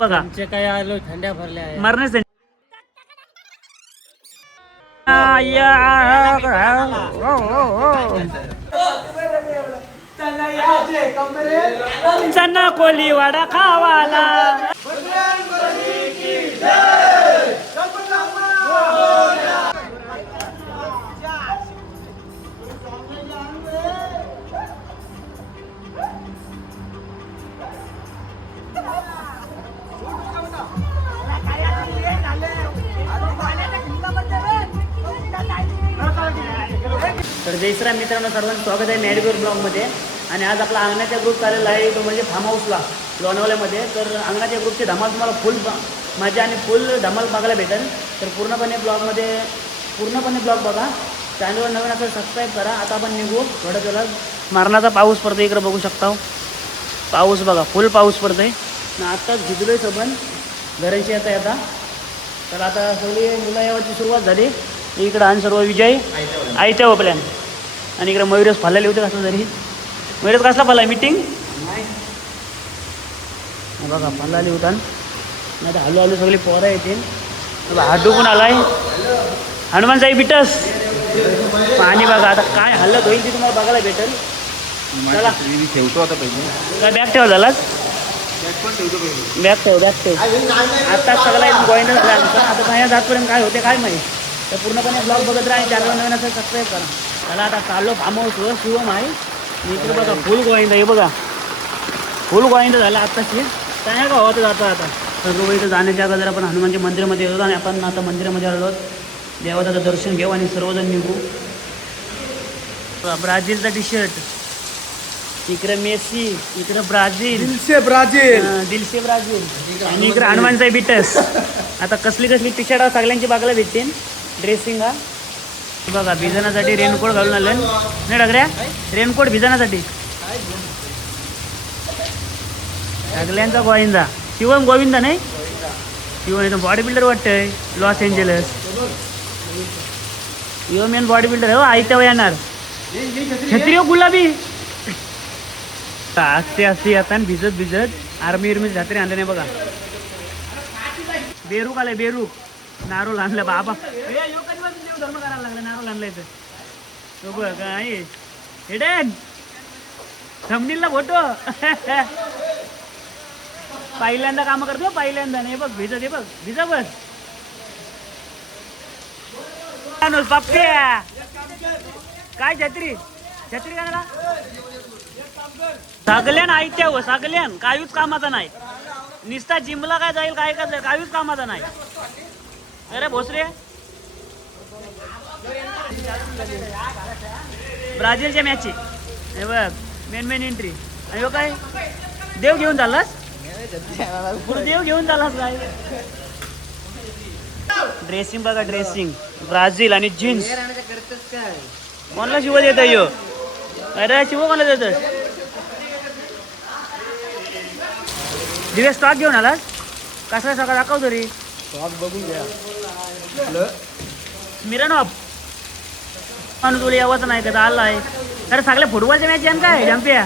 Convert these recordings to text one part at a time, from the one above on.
बघा आमचे काय आलो थंड्या भरल्या आहे. मरण्यास चना कोली वाडा खावाला. तर जय श्रीराम मित्रांनो, सर्वांचं स्वागत आहे मॅडीगोर ब्लॉगमध्ये. आणि आज आपला अंगणाच्या ग्रुप आलेला आहे, तो म्हणजे फार्म हाऊसला लोणावळ्यामध्ये. तर अंगणाच्या ग्रुपची धमाल तुम्हाला फुल मजा आणि फुल धमाल बघायला भेटेल. तर पूर्णपणे ब्लॉग बघा. चॅनलवर नवीन असं सबस्क्राईब करा. आता आपण निघू थोड्या वेळात. मारणाचा पाऊस पडतो, इकडे बघू शकता. पाऊस बघा, फुल पाऊस पडतो आहे. आत्ताच भिजलोय सबन घरांशी येता. तर आता सगळी मुलं यावरची सुरुवात झाली. इकडं आणि सर्व विजय आयत्या प्लॅन. आणि इकडे मयुरेश फालायला होते कसं तरी. मयुरेश कसला फाला मीटिंग बघा फालाली होता. नाही तर हळूहळू सगळी पोरं येतील. हाडू पण आलाय हनुमान साई बिटस. आणि बघा आता काय हल्लत होईल ती तुम्हाला बघायला भेटेल. चला ठेवतो आता पहिले. काय बॅग ठेवा झालाच. बॅग ठेव. आता सगळा एक गोविंद झाला आमचा. आता बाहेर जातपर्यंत काय होते काय माहीत. तर पूर्णपणे ब्लॉग बघत राहा. चॅनल नवीन असं सबस्क्राईब करा. त्याला आता चाललो फार्म हाऊसवर. शिवम आहे इकडे बघा. फुल गोविंद हे बघा, फुल गोविंद झाला आत्ताची. काय का होतं जाता आता. तर इथं जाण्याच्या अगोदर आपण हनुमानच्या मंदिरामध्ये येतो. आणि आपण आता मंदिरामध्ये आलो. देवाचं दर्शन घेऊ आणि सर्वजण निघू. ब्राझीलचा टी शर्ट, इकडे मेसी, इकडे ब्राझील, दिलसे ब्राझील. आणि इकडे हनुमानचा बिटस. आता कसली टी शर्ट सगळ्यांची बघायला भेटतील. ड्रेसिंग हा बघा. भिजण्यासाठी रेनकोट घालून आले नाही डगऱ्या. रेनकोट भिजण्यासाठी सगळ्यांचा गोविंदा. शिवम गोविंदा नाही शिवम बॉडी बिल्डर वाटतंय Los Angeles. UMN body builder हो. आयत्या येणार छत्री गुलाबी असते आता. भिजत आर्मी छत्री आणले नाही बघा. बेरूक आलाय बेरूक. नारोल आणलं बाबा. धर्म करायला लागला. नारोल आणलाय तर बघ काय हेडेन थंबनीलला फोटो. पहिल्यांदा काम करतो पहिल्यांदा. नाही बघ भिजत हे बघ भिजा बस. पप्प्या काय छत्री का सगल्यान आयत्या हो. सगल्यान काहीच कामाचा नाही. निस्ता जिमला काय जाईल काय का काहीच कामाचा नाही. अरे भोसरे ब्राझीलच्या मॅच हे बघ. Main entry. आणि काय देव घेऊन चाललास. देव घेऊन चाललास काय. ड्रेसिंग बघा ड्रेसिंग. ब्राझील आणि जीन्स. कोणाला शिव देत यो. अरे शिव कोणाला देत. दिवस स्टॉक घेऊन आलास. कसा सकाळ दाखव तरी. बघून घ्या. मिरनॉप माणूस तुला यावंच नाही का आला आहे. अरे सगळ्या फुटबॉलच्या मॅच आहे काय जम्पिया.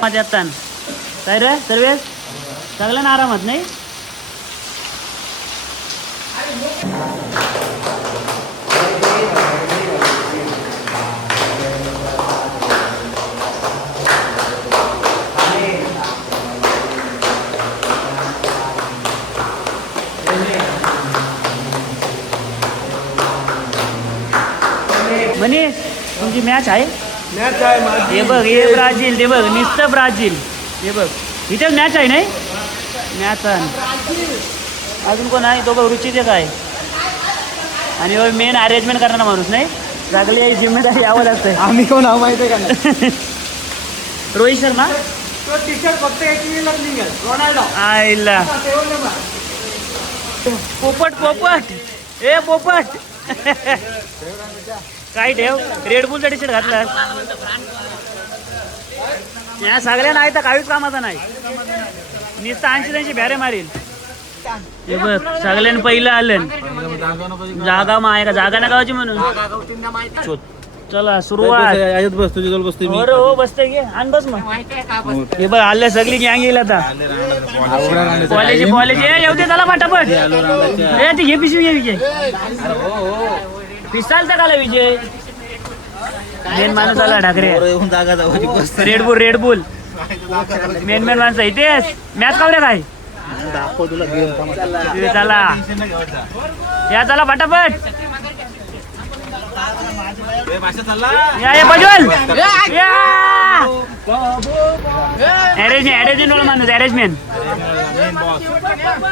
माझ्या काय रे सर्वेस सगळ्यांना आरामात नाही. म्हणे तुमची मॅच आहे. हे बघ हे ब्राझील. ते बघ नुसतं ब्राझील. हे बघ इथेच मॅच आहे नाही. मॅच अजून कोण आहे तो बघ रुचीचे काय. आणि मेन अरेंजमेंट करणारा माणूस नाही. सगळी जिम्मेदारी यावं लागतंय. आम्ही कोण नाव माहिती आहे का. रोहित शर्मा टी शर्ट फक्त रोनाल्डो आईला. पोपट ए पोपट काय ठेव. रेडबुलचा टी शर्ट घातला. या सगळ्यांना आहे तर काहीच कामाचा नाही. नुसतं 80-80 भॅरे मारील. हे बघ सगळ्यांनी पहिलं आलं जागा माय का जागा ना गावाची म्हणून शोध. चला सुरुवात. बस तुझ्या जवळ बसतो हो रे हो बसते घे आण बस मग. हे बघ आलं सगळी गँग येईल आता. कॉलेज कॉलेज येऊ दे चला पटापट. ए ती घे पिशवी घे विजय. पिसालचा काला विजय मेन माणूस आला Thackeray. Red Bull Red Bull main main माणसं इथेच मॅच कावड्या काय चला या चला पटापट या या प्रज्वल अरेंजमेंट वाला माणूस अरेंजमेंट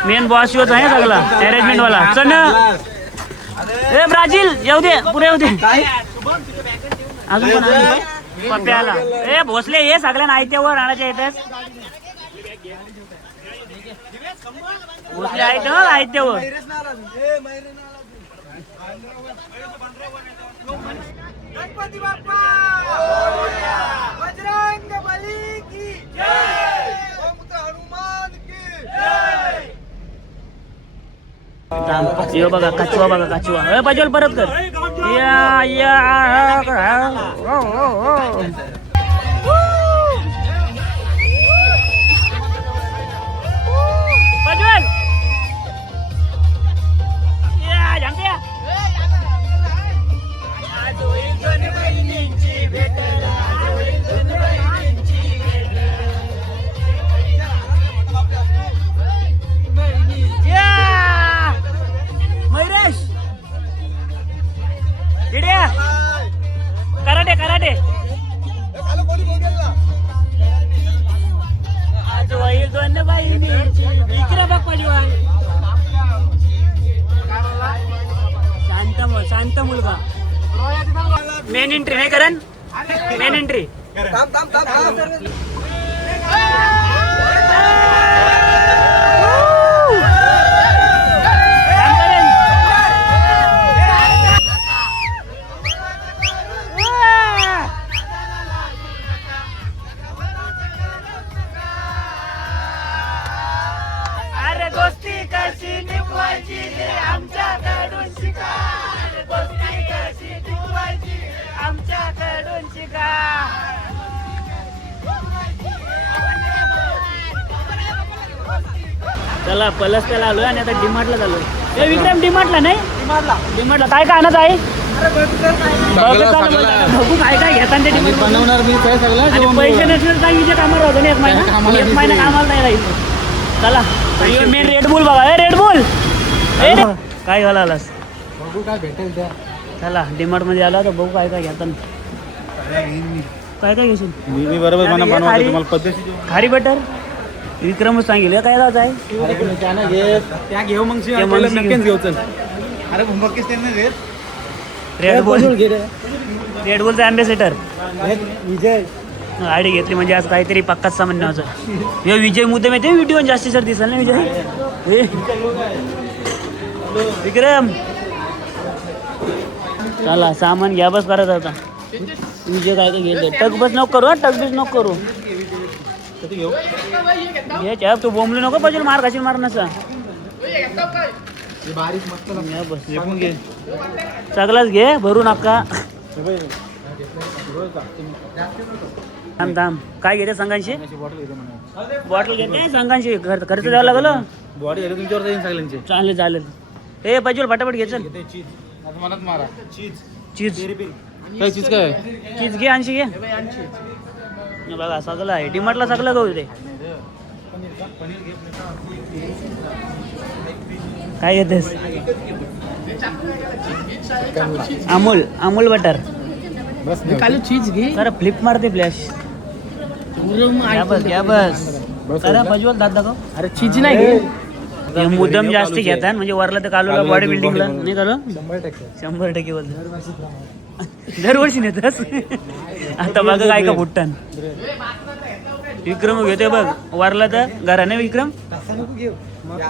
मेन बॉस होत आहे सगळा अरेंजमेंट वाला. चल ए ब्राझील येऊ दे पुढे येऊ दे अजून कोण पप्प्याला. ए भोसले हे सगळ्यांना आयत्यावर राहण्याच्या येतेस भोसले आहेत आयत्यावर. गणपती बाप्पा बजरंग बली की जय हनुमान की जय. बघा काचवा बघा काचवा पाजल परत कर या या पाजल या जांग्या मयुरेश इड्या कराटे कराटे आज होईल दोन बहिणींची इकडे बघ पडीवाल. शांत मुलगा मेन एंट्री नाही करण मेन एंट्री अरे दोस्ती कशी निभवायची आमच्याकडून शिका. दोस्ती कशी निभवायची आमच्याकडून शिका. चला पलस त्याला आलोय आणि आता डीमार्टला चाललोय. हे विक्रम डीमार्टला नाही डीमार्टला काय काय आणत आहे बघू काय काय घेतात ते डीमार्ट बनवणार मी काय सगळं आणि पैसे नसले तर विजय कामाला राहतो ना एक महिना कामाला नाही राहील. चला मेन रेडबुल बघा रेडबुल काय घाला आलास बघू काय भेटेल त्या. चला डीमार्ट मध्ये आला तर बघू काय काय घेतात काय काय घेशील. मी बरोबर मला बनवायचं तुम्हाला पद्धती खारी बटर विक्रमच सांगेल काय जायचं आहे त्या घेऊ मग नक्कीच घेऊ. चल अरे भुंबकीस त्यांना घेत रेडबुल रेडबुलचा अँबॅसेडर विजय गाडी घेतली म्हणजे आज काहीतरी पक्काच सामान्य होतं. हे विजय मुद्दे माहिती व्हिडिओ जास्तीत जास्त दिसेल ना विजय. विक्रम चला सामान घ्या बस करत होता विजय काय काय घेतलं. टक बस नको करू टक बस नको करू घे तू बोंबलू नको पाहिजे मार खाशील मार नसा बस घे सगळाच घे भरू नका. थांब थांब काय घेते संघांशी बॉटल घेते संघांशी खर्च द्यावा लागल. बॉडी तुमच्यावर जाईल सगळ्यांचे. चालेल चालेल हे पाहिजे फटाफट घे चल. मनात मारा चीज काय चीज काय चीज घे आणशी घे बघा सगळं आहे डीमार्टला सगळं गहू ते काय घेतेस अमूल अमूल बटर बस चीज घे सर फ्लिप मारते फ्लॅश घ्या बस करा प्रज्वल दाद दाखव. अरे चीज नाही घे हे मुद्दम जास्ती घेतात म्हणजे वरला तर कालूला बॉडी बिल्डिंगला नाही का 100% बोलतो दरवर्षी नेतस आता बघा काय का बुट्टन विक्रम घेते बघ वरला तर घराने विक्रम बघ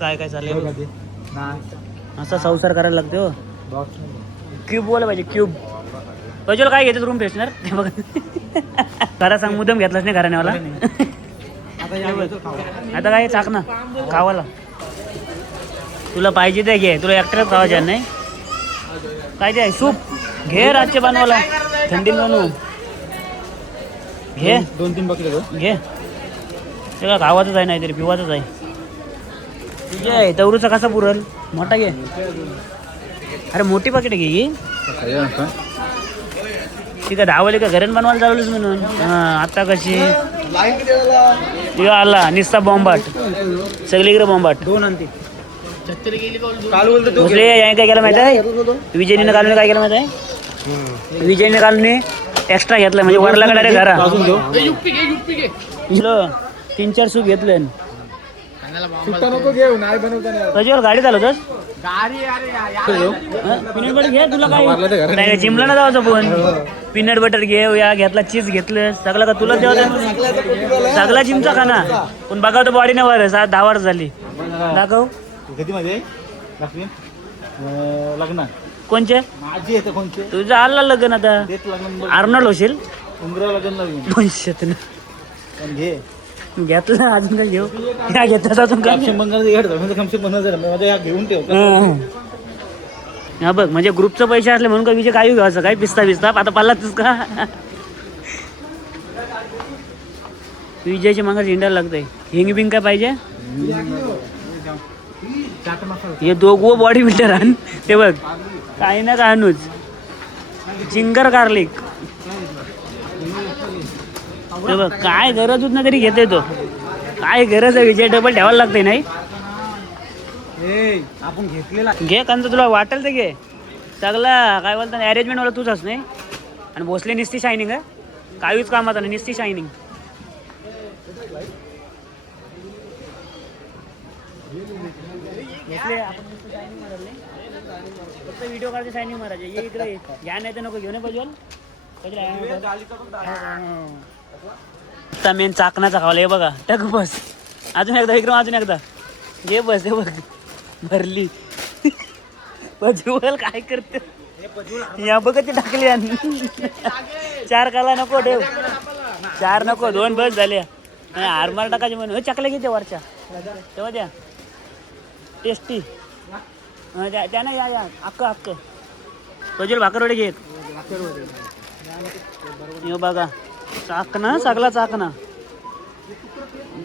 काय काय चाललंय असा संसार करायला लागते हो. क्यूब बोला पाहिजे क्यूब प्रज्वल काय घेते रूम फ्रेशनर बघा खरा सांग मुद्दम घेतलाच नाही घरानेवाला आता काय चाक ना खावाला तुला पाहिजे ते घे तुला एकट्याच खावायच्या नाही काय ते आहे सूप घे रातचे बनवायला थंडी बनवू घे 2-3 बकरे घे सगळं खावाचंच आहे नाहीतरी पिवाचंच आहे घे तवरूचा कसा पुरल मोठा घे अरे मोठी पाकिट घे ही ती का धावली का घरून बनवायला चालवलीस म्हणून आता कशी आला निस्ता बॉम्बाट सगळीकडे बॉम्बाट 2 आणते भोसले याने काय केलं माहिती आहे विजयनीनं कालून काय केलं माहिती आहे विजयने कालून एक्स्ट्रा घेतलं म्हणजे वरला का डायरेक्ट घरा 3-4 सूप घेतलं नको घेऊ नाही बनवता त्याच्यावर गाडी चालवतोस घे तुला काय जिमला ना जायचं पण पीनट बटर घे या घेतला चीज घेतलं सगळं का तुला तेव्हा सगळा जिमचा खाना पण बघा तो बॉडी नाही वर 7-10 वर्ष झाली दाखव कधी मध्ये लग्न कोणचे माझी येते कोणचे तुझं आला लग्न आता तेच लग्न आर्नोल्ड होशील उमरा लग्न लागेल पण घे घेतलं अजून काय घेऊ या घेतात अजून काय घेऊन ठेव हा बघ म्हणजे ग्रुपचं पैसे असले म्हणून काय विजय काय घ्यायचं काय पिस्ता आता पालाच का विजयच्या मागास इंडियाला लागतंय हिंग बिंग काय पाहिजे हे दोघं बॉडी बिल्डर आण ते बघ काही ना काय आणूच जिंगर गार्लिक ते बघ काय गरज होत ना तरी घेते तो काय गरज आहे विजय डबल ठेवायला लागते नाही आपण घेतलेला घे कंच तुला वाटेल ते घे सगळं काय बोलतात अरेंजमेंट वाला तुझंच नाही आणि भोसले निस्ती शायनिंग आहे काहीच कामात नाही निस्ती शायनिंग भोसले आपण नुसतं शायनिंग मारले फक्त व्हिडिओ काढते शायनिंग मारायचे ये इकडे घ्या नाही तर नको घेऊन पाहिजे मेन चाकणाचा खावाला हे बघा टक बस अजून एकदा विक्रम अजून एकदा घे बस हे बघ भरली पजवल काय करते या बघ ते टाकली 4 काला नको ठेव 4 नको 2 बस झाले हारमार टाकायचे म्हणून चकल्या घेते वरच्या तेव्हा द्या टेस्टी त्यानं या अक्क पजवल भाकरवडे घेत हे बघा चाकणा सगळा चाकणा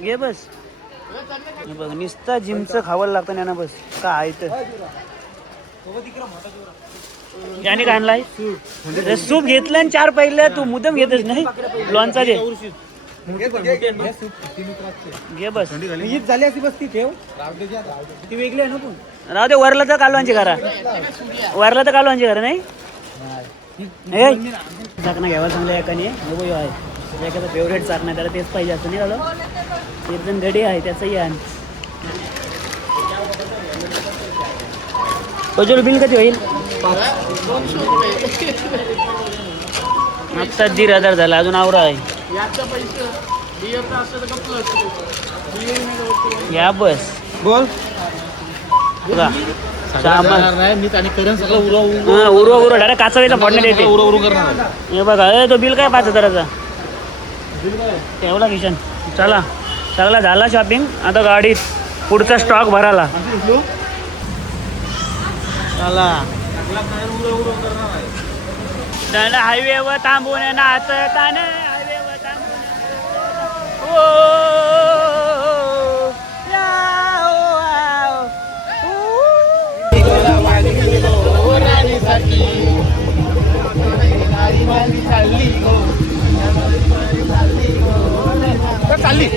घे बस हे बघ नुसतं जिमचं खावं लागतं ना बस काय तर याने काय आणलाय सूप घेतलं आणि 4 पहिलं तू मुदम घेतच नाही लॉनचा दे घे बस झाली अशी बस ती ठेव ती वेगळी आहे ना तू राहू दे वरला तर कालवांची घरा वरला तर कालवांची घरा नाही चाकणा घ्यावा चांगल्या एकाने नको आहे एखादा फेवरेट चाकणा त्याला तेच पाहिजे असं नाही झालं एक जण गडी आहे त्याचंही आण पजोल बिल किती होईल आत्ता 1,500 झाला अजून आवरा आहे या बस बोल उरवा डायरेक्ट काचवेचा फोडण्यात येते हे बघा तो बिल काय 5,000चा एवढा किशन चला सगळा झाला शॉपिंग आता गाडीत पुढचा स्टॉक भराला हायवेवर थांबून नाचतान हायवेवर चालली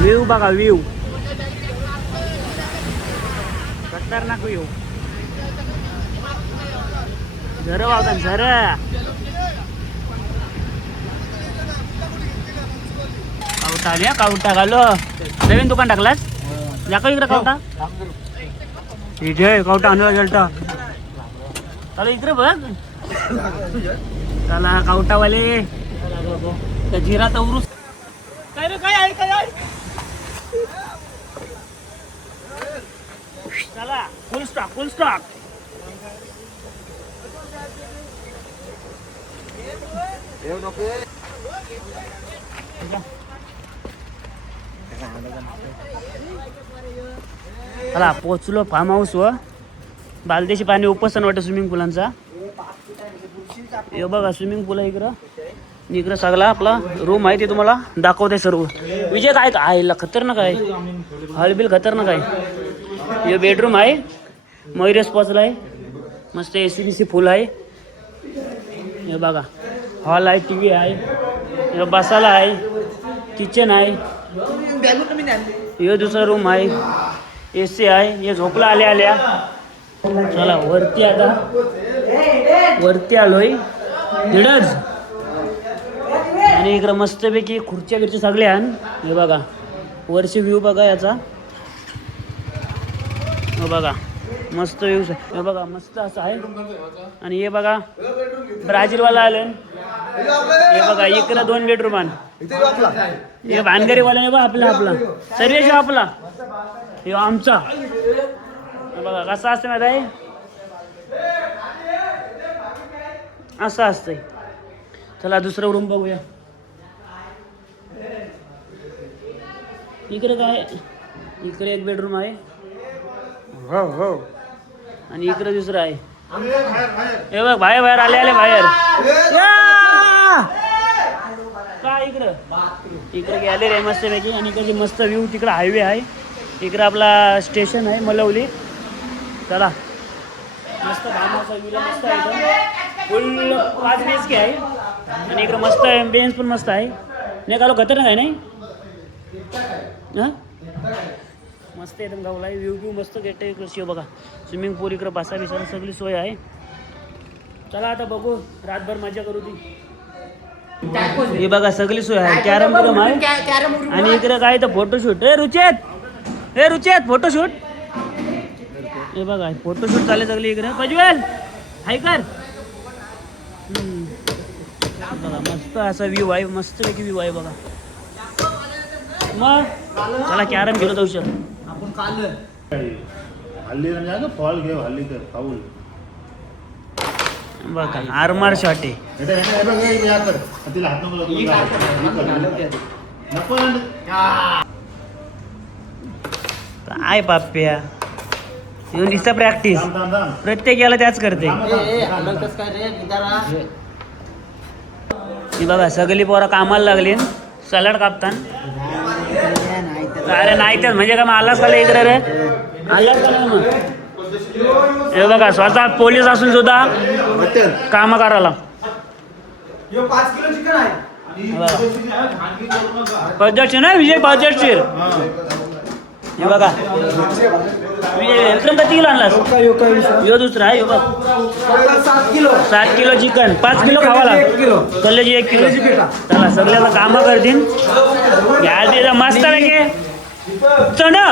व्ह्यू बघा व्ह्यू खतरनाक व्ह्यू झर वावता झर कावटा आली कावटा घालो नवीन दुकान टाकलास दाखव इकडे कावटा ठीक आहे कावटा आणला गेलता चला इकडे बघ चला कावटावाले जिरा तवरूस काय रे काय आहे काय चला फुल स्टॉक चला पोचलो फार्म हाऊस व बालदेशी पाणी उपसन वाटतं स्विमिंग पुलांचा हे बघा स्विमिंग पूल आहे इकडं सगळा आपला रूम आहे ते तुम्हाला दाखवते सर्व विजय काय आईला खतरनाक आहे हॉलबिल खतरनाक आहे हे बेडरूम आहे मयुरेश पोचला आहे मस्त AC फुल आहे हे बघा हॉल आहे TV आहे हे बसायला आहे किचन आहे हे दुसरा रूम आहे AC आहे हे झोपला आल्या चला वरती आलोय धीडच आणि इकडं मस्तपैकी खुर्च्या बिरच्या सगळ्या हे बघा वरची व्ह्यू बघा याचा हे बघा मस्त व्ह्यू हे बघा मस्त असं आहे आणि हे बघा ब्राझीलवाला आलं हे बघा इकडं 2 बेडरूम हे भानगरीवाल्याने बघा आपला सर्वेश आपला हे आमचा हे बघा कसा असतं माहिती आहे असं असतंय चला दुसरं रूम बघूया इकडे काय इकडे 1 बेडरूम आहे हो आणि इकडे दुसरं आहे हे बघ बाहेर आले बाहेर काय इकडे गेले रे मस्त पैकी आणि इकडे मस्त व्ह्यू तिकडे हायवे आहे इकडे आपला स्टेशन आहे मलवली चला मस्त भामाचा व्ह्यूला मस्त आहे फुल 5 BHK आहे आणि इकडे मस्त एम्बियन्स पण मस्त आहे नाही का खतरनाक आहे नाही हां मस्त एकदम गावला आहे व्ह्यू मस्त गेट आहे इकडे बघा स्विमिंग पूल इकडे बसा बिसायला सगळी सोय आहे चला आता बघू रातभर मजा करू ती हे बघा सगळी सोय आहे कॅरम आहे आणि इकडे काय तर फोटोशूट हे रुचेत फोटोशूट हे बघा फोटोशूट चालले सगळी इकडे प्रज्वल हाय कर बघा मस्त असा व्ह्यू आहे मस्त पैकी व्ह्यू आहे बघा मग चला कॅरम घेऊन जाऊ शकतो आपण काल हल्ली म्हणजे फॉल घेऊ हल्ली तर पाऊल बघा आरमार शॉट आहे तिला हात नको काय पाप्या येऊन दिसतं प्रॅक्टिस प्रत्येक याला त्याच करते ही बघा सगळी पोरं कामाला लागली सलाड कापतान अरे नाही तर म्हणजे का मग आलाच खाली इकडे रे आलाच का मग हे बघा स्वतः पोलीस असून सुद्धा काम करायला पद्धतशीर ना विजय पद्धतशीर हे बघा विक्रम किती किलो आणलास यो दुसरा आहे बघ 7 किलो चिकन 5 किलो खावाला कलेजी 1 किलो चला सगळ्याला कामं करतील घ्या मस्त पैकी चणा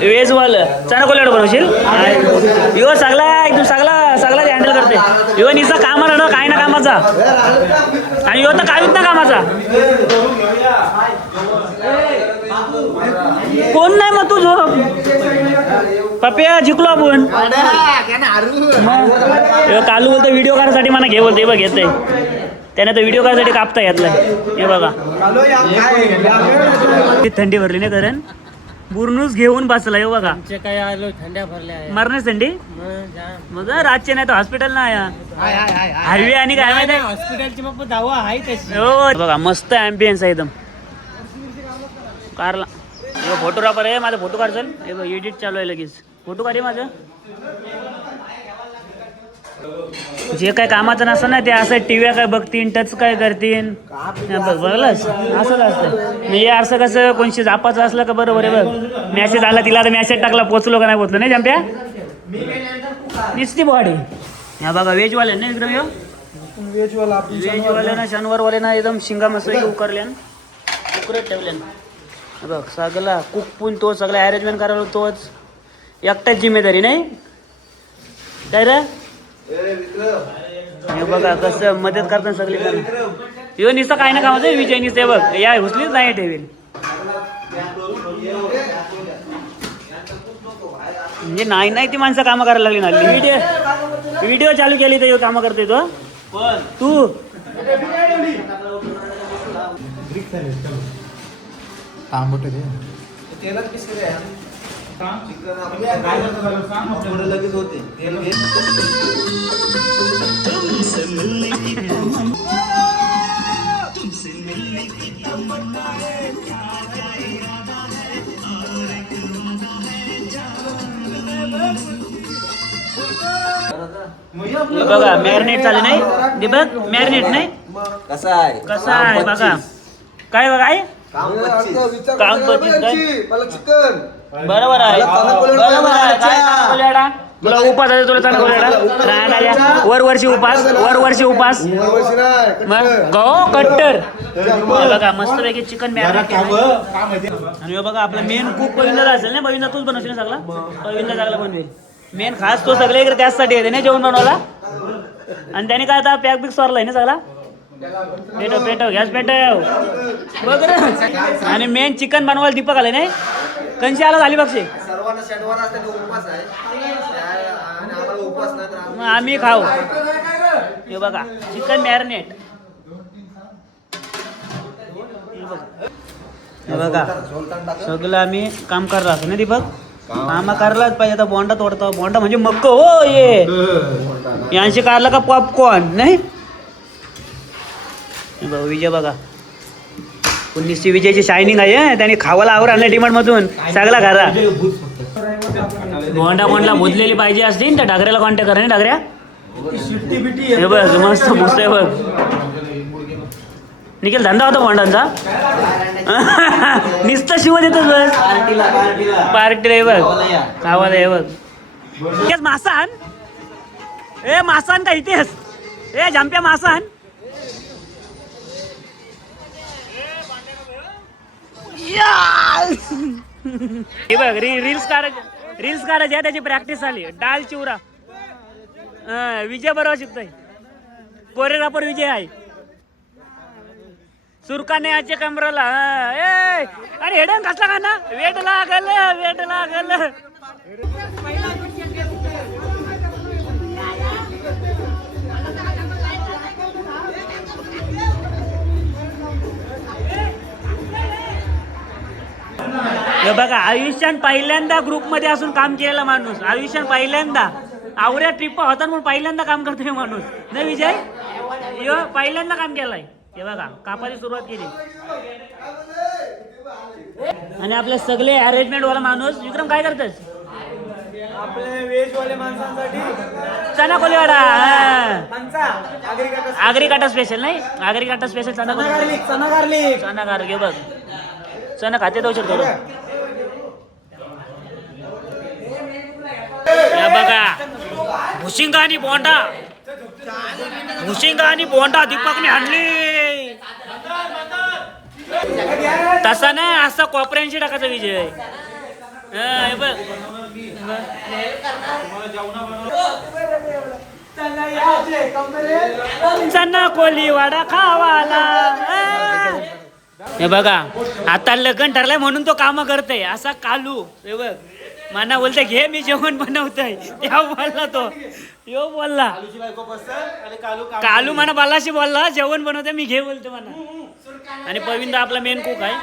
वेज वाल चणा कोल्याड बनवशील यो सगळा एकदम सगळा हँडल करते यो निसा कामाला ना काय ना कामाचा आणि यो तर काहीच ना कामाचा कोण नाही मग तू झोप पप्या जिंकलो आपण कालू बोलतो व्हिडिओ काढायसाठी मला घे बोलते बघ येतंय त्याने तर व्हिडिओ काढायसाठी कापता घेतलाय हे बघा थंडी भरली नाही कारण बुरनूस घेऊन बसला हे बघा काय आलो थंड्या भरल्या मरणाच थंडी मग रातचे नाही तर हॉस्पिटल ना हायवे आणि काय माहिती हॉस्पिटलची मग दावा आहे तशी हो बघा मस्त ॲम्बियन्स आहे एकदम कारला फोटोग्राफर आहे माझा फोटो काढचाल हे बघ एडिट चालू आहे लगेच फोटो काढे माझं जे काय कामाचं नसतं ना ते असं टीव्ही काय बघतीन टच काय करतीन बघलंच असंच असतं हे असं कसं कोणशी जापाचं असलं का बरोबर आहे बघ मॅसेज आला तिला तर मॅसेज टाकला पोचलो का नाही पोचलो नाही जंप्या निसती बॉडी ह्या बघा व्हेजवाले ना विक्रम यो व्हेजवाल्यानं शनिवारवाल्यानं एकदम शिंगा मस्त उकरल्यान उकरत ठेवल्यान बघ सगळा कुक पण तो सगळं अरेंजमेंट करायला तोच एकटाच जिम्मेदारी नाही काय रे हे बघा कसं मदत करतात सगळी जण ह्यो निसं काय ना कामाचं विजय निसते बघ या हुसलीच नाही ठेवेल म्हणजे नाही ती माणसं कामं करायला लागली ना व्हिडिओ चालू केली तर कामं करते तो तू लगेच होते बघा मॅरिनेट झाले नाही ते बघ मॅरिनेट नाही कसा आहे बघा काय बघा आहे काम बरोबर आहे तुला उपास आहे तुला चांगला वरवर्षी उपास मग गो कट्टर बघा मस्त पैकी चिकन मॅरिनेट आणि बघा आपला मेन कुक पविंद्र असेल ना पविंद्र तूच बनवशील ना सगळा पविंद्र चांगला बनवेल मेन खास तो सगळे इकडे त्याचसाठी येते ना जेवण बनवला आणि त्याने काय आता पॅक बिक सोरलाय ना सगळा पेटव गॅस पेटव बघ रे आणि मेन चिकन बनवायला दीपक आले नाही कंची आला झाली बघशे आम्ही खाऊ हे बघा चिकन मॅरिनेट हे बघा सगळं आम्ही काम करला असं ना दीपक आम्हा करायलाच पाहिजे आता बोंडा तोडतो बोंडा म्हणजे मक्क हो ये यांशी काढला का पॉपकॉर्न नाही विजय बघा पुण्यश्री विजयची शायनिंग आहे त्याने खावाला आवर आणलं डिमांड मधून सगळा घरा बोंडा मुदलेली पाहिजे असतील त्या डागऱ्याला कॉन्टॅक्ट करा डागऱ्या हे बघ मस्त मस्त आहे बघ निखिल धंदा होता बोंडांचा नुसतं शिव देतच बस पार्टीला बघ खावाला हे बघ मासान ए मासान का इथेच ए झांप्या मासान हे बघ रील्स काढायची आहे त्याची प्रॅक्टिस झाली डाल चिवरा विजय बरोबर शिकतोय कोरिओग्राफर विजय आहे सुरकाने आजचे कमराला आणि हेडन कसला का ना वेट लागल बघा आयुष्यात पहिल्यांदा ग्रुपमध्ये असून काम केलेला माणूस आयुष्यात पहिल्यांदा आवऱ्या ट्रिप होता म्हणून पहिल्यांदा काम करतोय माणूस नाही विजय यो पहिल्यांदा काम केलंय हे बघा कापाची सुरुवात केली आणि आपले सगळे अरेंजमेंट वाला माणूस विक्रम काय करतस आपले व्हेजवाले माणसांसाठी चना कोलीवाडा आगरी काटा स्पेशल नाही आगरी काटा स्पेशल चना गार्लिक बघ चना खाते तो बघा भुशिंगा आणि बोंडा दीपकने आणली तसा नाही असा कोपऱ्यांशी टाकायचा विजय चना कोलीवाडा खावाला हे बघा आता लग्न ठरलंय म्हणून तो काम करतोय असा कालू हे बघ मना बोलते घे मी जेवण बनवतोय तेव्हा बोलला तो यो बोलला कालू मना बालाशी बोलला जेवण बनवतोय मी घे बोलतो मना आणि पविंदा आपला मेन कुक आहे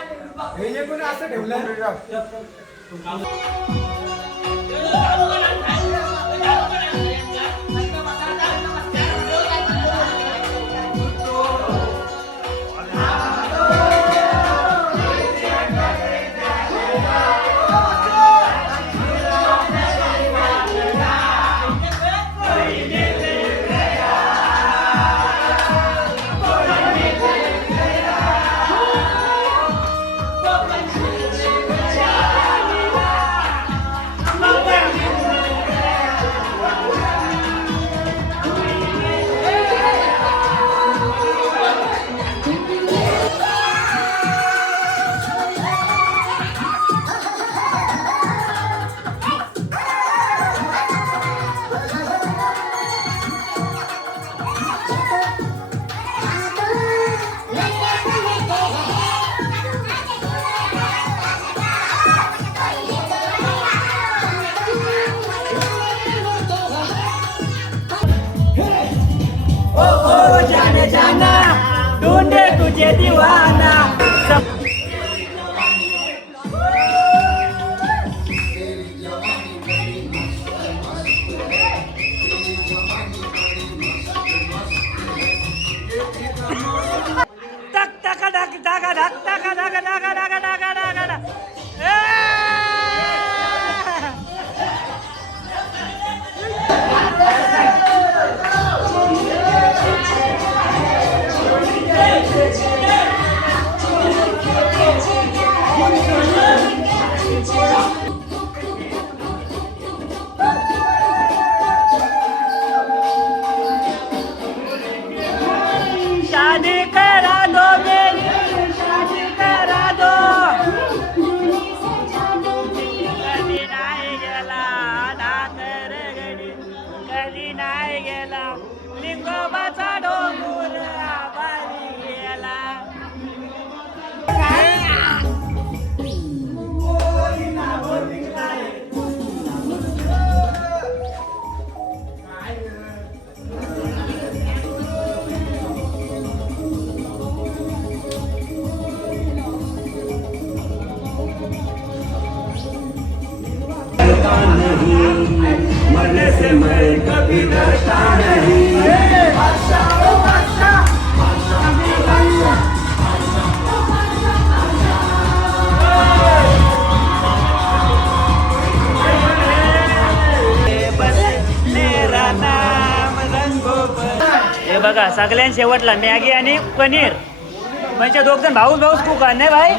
तुझे दीवाना टक टका टक टका टक टका टका टका टका टका टका टका शादी करा दो मेरी शादी करा दो कधी नाही गेला डाकर गडी कधी नाही गेला लिंगोबाचा डोंगर आभारी गेला हे बघा सगळ्यां शेवटला मॅगी आणि पनीर म्हणजे दोघ जण भाऊच कुक नाही भाई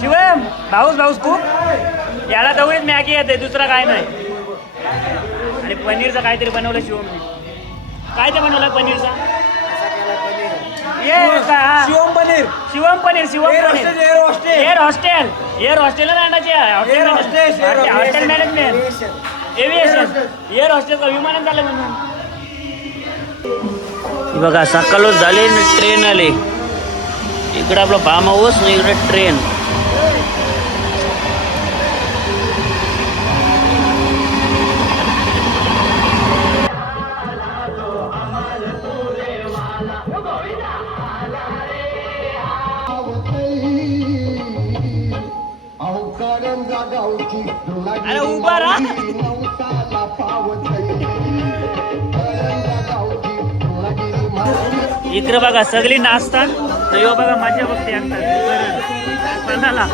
शिवम भाऊच कुक याला तेवढीच मॅगी येते दुसरा काय नाही आणि पनीरचं काहीतरी बनवलं शिवमने काय ते बनवलं पनीरचा Shivam paneer Shivam paneer air hostel hotel management aviation air हॉस्टेलचं विमानात झालं म्हणून बघा सकाळच झाले ट्रेन आले इकडे आपलं फार्म हाऊस इकडे ट्रेन अरे उभा राहा इकडे बघा सगळी नाचतात तर बघा मजा बघते कोणाला